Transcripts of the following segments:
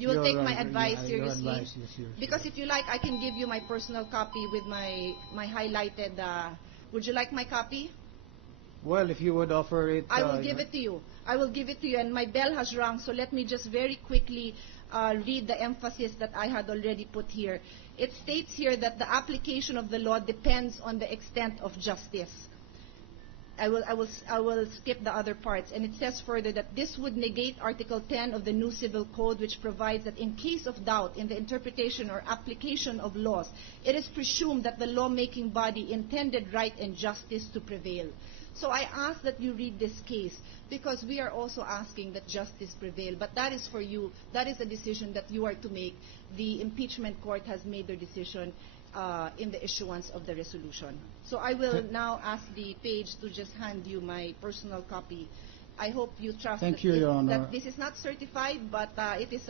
You will take my advice Your seriously? advice is seriously. Because if you like, I can give you my personal copy with my highlighted. Would you like my copy? Well, if you would offer it... I will give it to you. I will give it to you. And my bell has rung, so let me just very quickly read the emphasis that I had already put here. It states here that the application of the law depends on the extent of justice. I will skip the other parts. And it says further that this would negate Article 10 of the new Civil Code, which provides that in case of doubt in the interpretation or application of laws, it is presumed that the lawmaking body intended right and justice to prevail. So I ask that you read this case because we are also asking that justice prevail. But that is for you. That is a decision that you are to make. The impeachment court has made their decision in the issuance of the resolution. So I will now ask the page to just hand you my personal copy. I hope you trust that this is not certified, but it is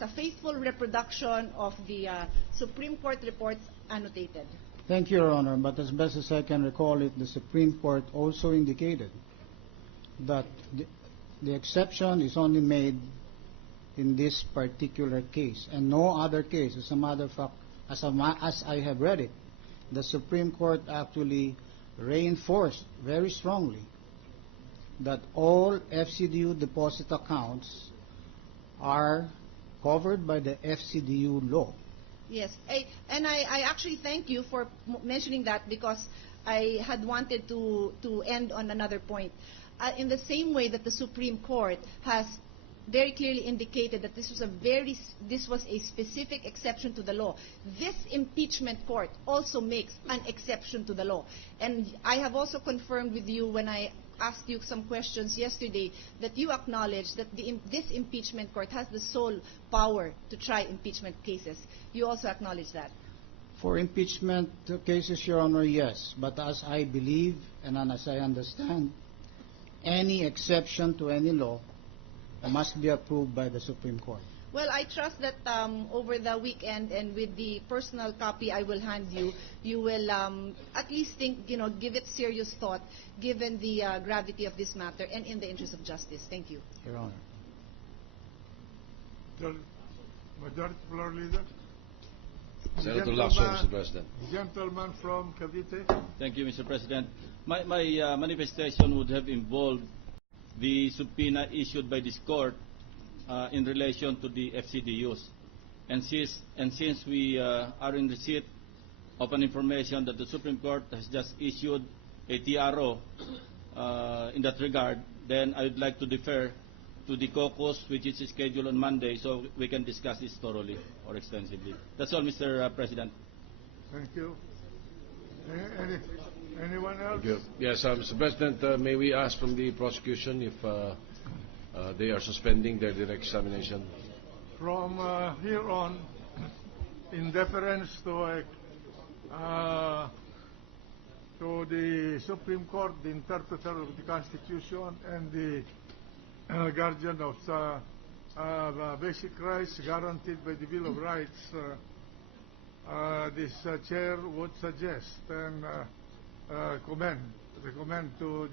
a faithful reproduction of the Supreme Court reports annotated. Thank you, Your Honor. But as best as I can recall it, the Supreme Court also indicated that the exception is only made in this particular case and no other case. As a matter of fact, as I have read it, the Supreme Court actually reinforced very strongly that all FCDU deposit accounts are covered by the FCDU law. Yes, and I actually thank you for mentioning that because I had wanted to end on another point. In the same way that the Supreme Court has very clearly indicated that this was a specific exception to the law, this impeachment court also makes an exception to the law. And I have also confirmed with you when I asked you some questions yesterday that you acknowledge that this impeachment court has the sole power to try impeachment cases. You also acknowledge that? For impeachment cases, Your Honor, yes. But as I believe and as I understand, any exception to any law must be approved by the Supreme Court. Well, I trust that over the weekend and with the personal copy I will hand you, you will at least think, give it serious thought, given the gravity of this matter and in the interest of justice. Thank you. Your Honor. Majority Floor Leader. Senator Lacson, Mr. President. Gentleman from Cavite. Thank you, Mr. President. My manifestation would have involved the subpoena issued by this court in relation to the FCDUs. And since we are in receipt of an information that the Supreme Court has just issued a TRO in that regard, then I would like to defer to the caucus, which is scheduled on Monday, so we can discuss this thoroughly or extensively. That's all, Mr. President. Thank you. Anyone else? Thank you. Yes, Mr. President, may we ask from the prosecution if they are suspending their direct examination? From here on, in deference to the Supreme Court, the interpreter of the Constitution, and the guardian of basic rights guaranteed by the Bill of Rights, this chair would suggest and recommend to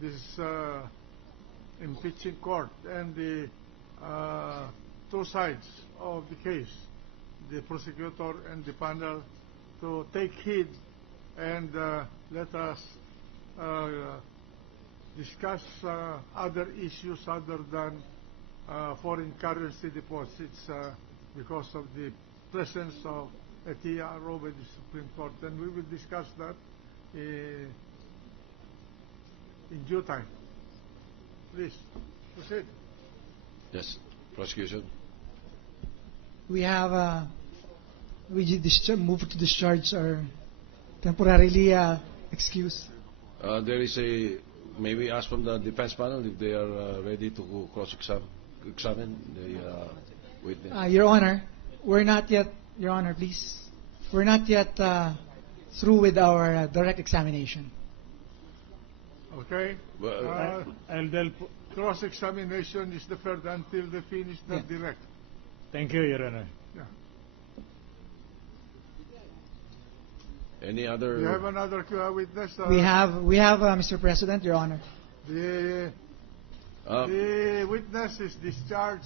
this impeaching court and the two sides of the case, the prosecutor and the panel, to take heed and let us discuss other issues other than foreign currency deposits because of the presence of a TRO by the Supreme Court, and we will discuss that in due time. Please, proceed. Yes, prosecution. We have move to discharge or temporarily excuse. There is a, may we ask from the defense panel if they are ready to cross-examine the witness? Your Honor, we're not yet, Your Honor, please. We're not yet through with our direct examination. Okay. And then cross-examination is deferred until they finish the direct. Thank you, Your Honor. Yeah. Any other? You have another witness? We have, Mr. President, Your Honor. The witness is discharged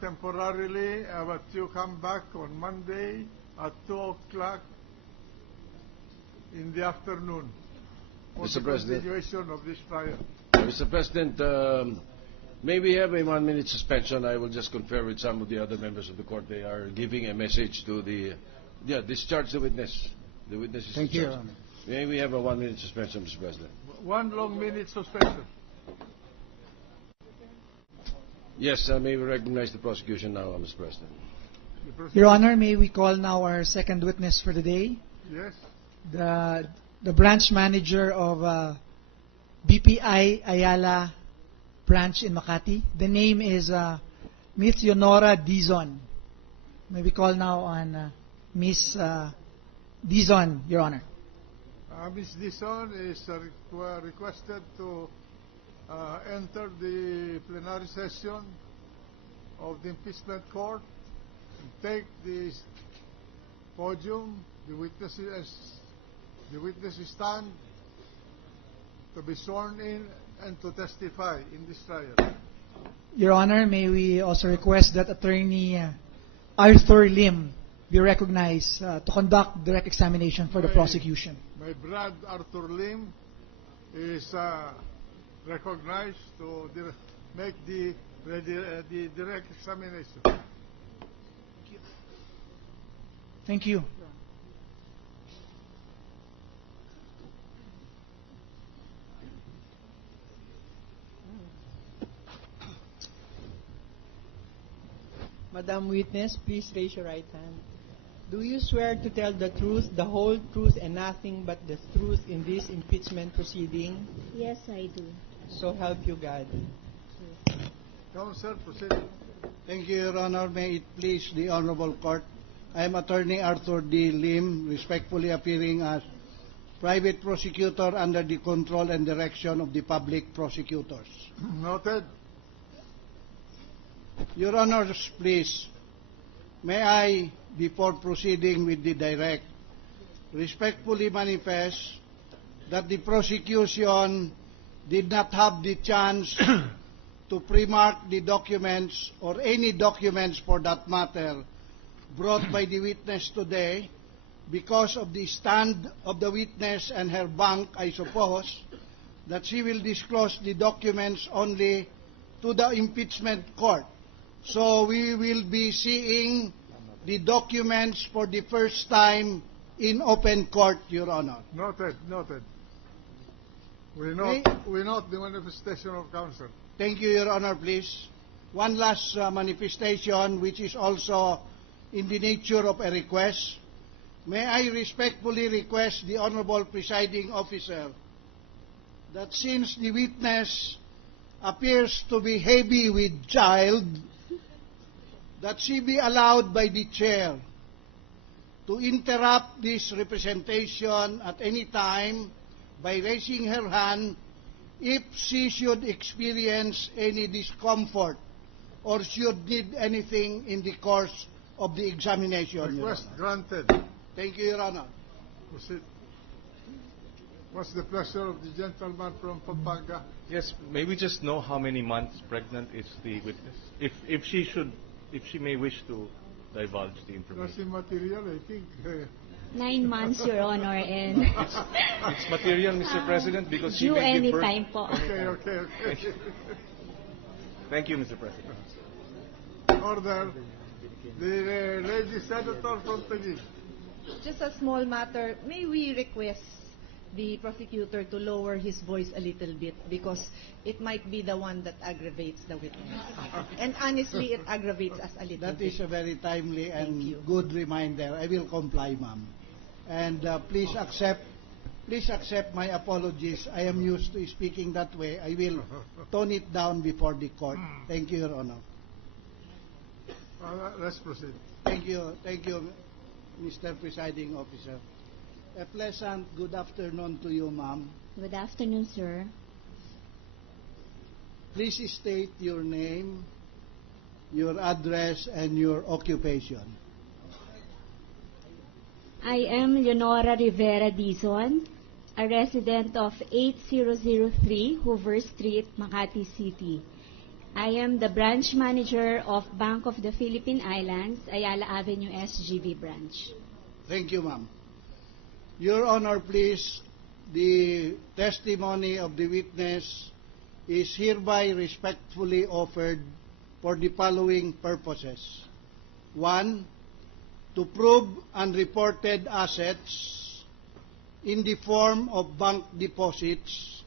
temporarily, but you come back on Monday at 2 o'clock in the afternoon for Mr. the President. continuation of this trial. Mr. President, may we have a 1-minute suspension? I will just confer with some of the other members of the court. They are giving a message to the... discharge the witness. The witness is Thank you, Your discharged. Honor. May we have a 1-minute suspension, Mr. President? 1 long minute suspension. Yes, may we recognize the prosecution now, Mr. President? Your Honor, may we call now our second witness for the day, Yes. the branch manager of BPI Ayala branch in Makati. The name is Miss Leonora Dizon. May we call now on Miss Dizon, Your Honor. Ms. Dison is requested to enter the plenary session of the impeachment court and take the podium, the witnesses stand to be sworn in and to testify in this trial. Your Honor, may we also request that Attorney Arthur Lim be recognized to conduct direct examination for the prosecution. My brother Arthur Lim is recognized to make the direct examination. Thank you. Madam Witness, please raise your right hand. Do you swear to tell the truth, the whole truth, and nothing but the truth in this impeachment proceeding? Yes, I do. So help you God. Counsel, proceed. Thank you, Your Honor. May it please the Honorable Court. I am Attorney Arthur D. Lim, respectfully appearing as private prosecutor under the control and direction of the public prosecutors. Noted. Your Honors, please, may I, before proceeding with the direct, respectfully manifest that the prosecution did not have the chance to pre-mark the documents, or any documents for that matter, brought by the witness today because of the stand of the witness and her bank, I suppose, that she will disclose the documents only to the impeachment court. So we will be seeing the documents for the first time in open court, Your Honor. Noted. Noted. We note the manifestation of counsel. Thank you, Your Honor, please. One last manifestation, which is also in the nature of a request. May I respectfully request the Honorable Presiding Officer that since the witness appears to be heavy with child, that she be allowed by the chair to interrupt this representation at any time by raising her hand if she should experience any discomfort or should need anything in the course of the examination. Request granted. Thank you, Your Honor. Proceed. What's the pleasure of the gentleman from Pampanga? Yes, may we just know how many months pregnant is the witness? If she may wish to divulge the information. That's immaterial, I think. 9 months, Your Honor, and It's material, Mr. President, because she due may give any birth. time po. Okay. Thank you, Mr. President. Order. The lady senator from Taguig. Just a small matter, may we request the prosecutor to lower his voice a little bit because it might be the one that aggravates the witness. And honestly, it aggravates us a little That bit. is a very timely Thank and you. good reminder. I will comply, ma'am. And please accept my apologies. I am used to speaking that way. I will tone it down before the court. Thank you, Your Honor. Let's proceed. Thank you, Mr. Presiding Officer. A pleasant good afternoon to you, ma'am. Good afternoon, sir. Please state your name, your address, and your occupation. I am Leonora Rivera Dizon, a resident of 8003 Hoover Street, Makati City. I am the branch manager of Bank of the Philippine Islands, Ayala Avenue SGV branch. Thank you, ma'am. Your Honor, please, the testimony of the witness is hereby respectfully offered for the following purposes. 1, to prove unreported assets in the form of bank deposits